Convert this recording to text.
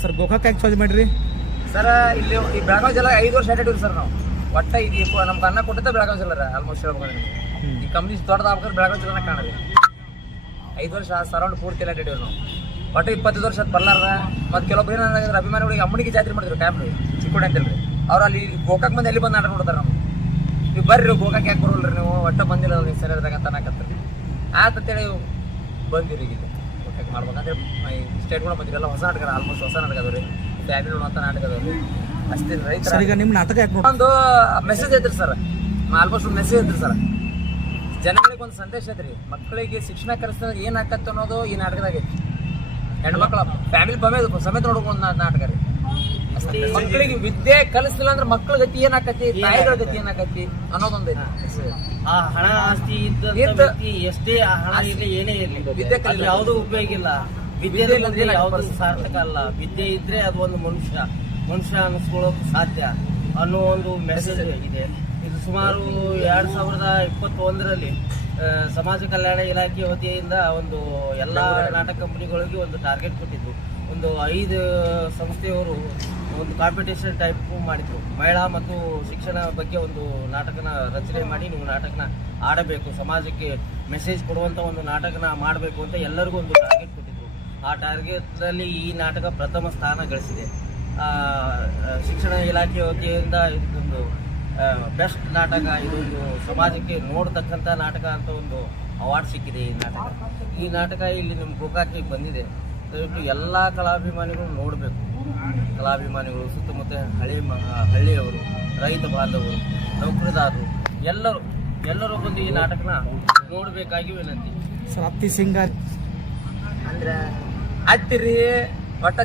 Sir Gokak ಯಾಕೆ choice ಮಾಡ್ರಿ? Sir ಇಲ್ಲಿ ಈ ಬೆಳಗಾವಿ ಜಿಲ್ಲಾ ಐದು ವರ್ಷ ಅಡ್ಡಿದ್ವಿ ಸರ್ ನಾವು. ಒಟ್ಟ ಇದು ನಮ್ಗೆ ಅನ್ನ ಕೊಟ್ಟಿದ್ದ ಬೆಳಗಾವಿ ಜಿಲ್ಲಾರ ಆಲ್ಮೋಸ್ಟ್ ಹೇಳ್ಬೋದು ನಿಮ್ಗೆ ಈ ಕಂಪ್ನಿ ದೊಡ್ಡದಾಗ್ಬೇಕಾದ್ರೆ ಬೆಳಗಾವಿ ಜಿಲ್ಲೆ ಕಾಣ್ರಿ ಐದು ವರ್ಷ ಸರೌಂಡ್ ಪೂರ್ತಿ ಎಲ್ಲ ಅಡ್ಡಿದ್ವಿ ನಾವು. ಒಟ್ಟು ಇಪ್ಪತ್ತೈದು ವರ್ಷ ಅದು ಬರ್ಲಾರ್ದ. ಮತ್ತು ಕೆಲವೊಬ್ಬರು ಏನಾದ್ರೆ ಅಭಿಮಾನಿಗಳಿಗೆ ಅಮ್ಮನಿಗೆ ಜಾತ್ರೆ ಮಾಡಿದ್ರು ಕ್ಯಾಂಪ್ ಚಿಕ್ಕೋಡಿ ಅಂತೇಳಿ ಅವ್ರು ಅಲ್ಲಿ ಗೋಕಾಕ್ ಬಂದು ಎಲ್ಲಿ ಬಂದು ಆಟ ನೋಡ್ತಾರೆ ನಾವು ನೀವು ಬರ್ರಿ ಗೋಕಾಕ್ ಯಾಕೆ ಬರೋಲ್ರಿ ನೀವು? ಒಟ್ಟ ಬಂದಿಲ್ಲ ಸರಿ ಸರಿಯಾದಾಗ ಅಂತ ಅನ್ನಕತ್ತೀರಿ. ಆತಂತೇಳಿ ಬಂದಿರಿ ಇಲ್ಲಿ ಗೋಕಾಕ್ ಮಾಡ್ಬೇಕಂದ್ರೆ ಸ್ಟೇಟ್ ಕೂಡ ಬಂದಿರಲ್ಲ ಹೊಸ ನಾಟಕ ಆಲ್ಮೋಸ್ಟ್ ಹೊಸ ನಾಟಕ ರೀ ಫ್ಯಾಮಿಲಿ ನೋಡುವಂಥ ನಾಟಕ ಅಷ್ಟೇ ರೈತರ ಈಗ ನಿಮ್ಮ ನಾಟಕ ಯಾಕೆ ಒಂದು ಮೆಸೇಜ್ ಐತ್ರಿ ಸರ್. ಆಲ್ಮೋಸ್ಟ್ ಒಂದು ಮೆಸೇಜ್ ಐತ್ರಿ ಸರ್. ಜನಗಳಿಗೆ ಒಂದು ಸಂದೇಶ ಐತ್ರಿ. ಮಕ್ಕಳಿಗೆ ಶಿಕ್ಷಣ ಕಲಿಸಿದ್ರೆ ಏನು ಅನ್ನೋದು ಈ ನಾಟಕದಾಗ ಐತಿ ಹೆಣ್ಮಕ್ಳ ಫ್ಯಾಮಿಲಿ ಬಮೇದು ಸಮೇತ ನೋಡ್ಕೊಂಡು ನಾಟಕ ರೀ. ಮಕ್ಕಳಿಗೆ ವಿದ್ಯೆ ಕಲಿಸಿಲ್ಲ ಅಂದ್ರೆ ಮಕ್ಕಳ ಗತಿ ಏನಾಕತಿ ತಾಯಿಗಳ ಗತಿ ಏನಾಕತಿ ಅನ್ನೋದೊಂದೈತಿ ಆ ಹಣ ಆಸ್ತಿ ಇದ್ದ- ಎಷ್ಟೇ ಆ ಹಣ ಇರಲಿ ಏನೇ ಇರಲಿ ವಿದ್ಯೆ ಕಲಿಲ್ಲ. ಯಾವುದೂ ಉಪಯೋಗ ಇಲ್ಲ. ವಿದ್ಯೆ ಇಲ್ಲಂದ್ರೆ ಯಾವುದು ಸಾರ್ಥಕ ಅಲ್ಲ. ವಿದ್ಯೆ ಇದ್ರೆ ಅದು ಒಂದು ಮನುಷ್ಯ. ಮನುಷ್ಯ ಅನಿಸ್ಕೊಳ್ಳೋಕೆ ಸಾಧ್ಯ ಅನ್ನೋ ಒಂದು ಮೆಸೇಜ್ ಆಗಿದೆ ಇದು ಸುಮಾರು ಎರಡ್ ಸಾವಿರದ ಇಪ್ಪತ್ತೊಂದರಲ್ಲಿ ಆ, ಸಮಾಜ ಕಲ್ಯಾಣ ಇಲಾಖೆ ವತಿಯಿಂದ ಒಂದು ಎಲ್ಲ ನಾಟಕ ಕಂಪನಿಗಳಿಗೆ ಒಂದು ಟಾರ್ಗೆಟ್ ಕೊಟ್ಟಿದ್ದು. ಒಂದು ಐದು ಸಂಸ್ಥೆಯವರು ಒಂದು ಕಾಂಪಿಟೇಷನ್ ಟೈಪ್ ಮಾಡಿದ್ರು. ಮಹಿಳಾ ಮತ್ತು ಶಿಕ್ಷಣ ಬಗ್ಗೆ ಒಂದು ನಾಟಕನ ರಚನೆ ಮಾಡಿ ನೀವು ನಾಟಕನ ಆಡಬೇಕು. ಸಮಾಜಕ್ಕೆ ಮೆಸೇಜ್ ಕೊಡುವಂತ ಒಂದು ನಾಟಕನ ಮಾಡಬೇಕು ಅಂತ ಎಲ್ಲರಿಗೂ ಒಂದು ಟಾರ್ಗೆಟ್ ಕೊಟ್ಟಿದ್ರು. ಆ ಟಾರ್ಗೆಟ್ನಲ್ಲಿ ಈ ನಾಟಕ ಪ್ರಥಮ ಸ್ಥಾನ ಗಳಿಸಿದೆ. ಶಿಕ್ಷಣ ಇಲಾಖೆ ವತಿಯಿಂದ ಇದೊಂದು ಬೆಸ್ಟ್ ನಾಟಕ, ಇದೊಂದು ಸಮಾಜಕ್ಕೆ ನೋಡ್ತಕ್ಕಂಥ ನಾಟಕ ಅಂತ ಒಂದು ಅವಾರ್ಡ್ ಸಿಕ್ಕಿದೆ ಈ ನಾಟಕ. ಈ ನಾಟಕ ಇಲ್ಲಿ ನಮ್ಮ ಗೋಕಾಕಿಗೆ ಬಂದಿದೆ. ದಯವಿಟ್ಟು ಎಲ್ಲ ಕಲಾಭಿಮಾನಿಗಳು ನೋಡಬೇಕು. ಕಲಾಭಿಮಾನಿಗಳು ಸುತ್ತಮುತ್ತ ಹಳ್ಳಿ ಮ ಹಳ್ಳಿಯವರು ರೈತ ಬಾಂಧವರು ನೌಕರದಾರರು ಎಲ್ಲರೂ ಎಲ್ಲರೂ ಬಂದು ಈ ನಾಟಕನ ನೋಡಬೇಕಾಗಿ ವಿನಂತಿ. ಸರ್ ಅತ್ತಿ ಸಿಂಗಾರ್. ಅಂದ್ರೆ ಹತ್ತಿರಿ ಒಟ್ಟ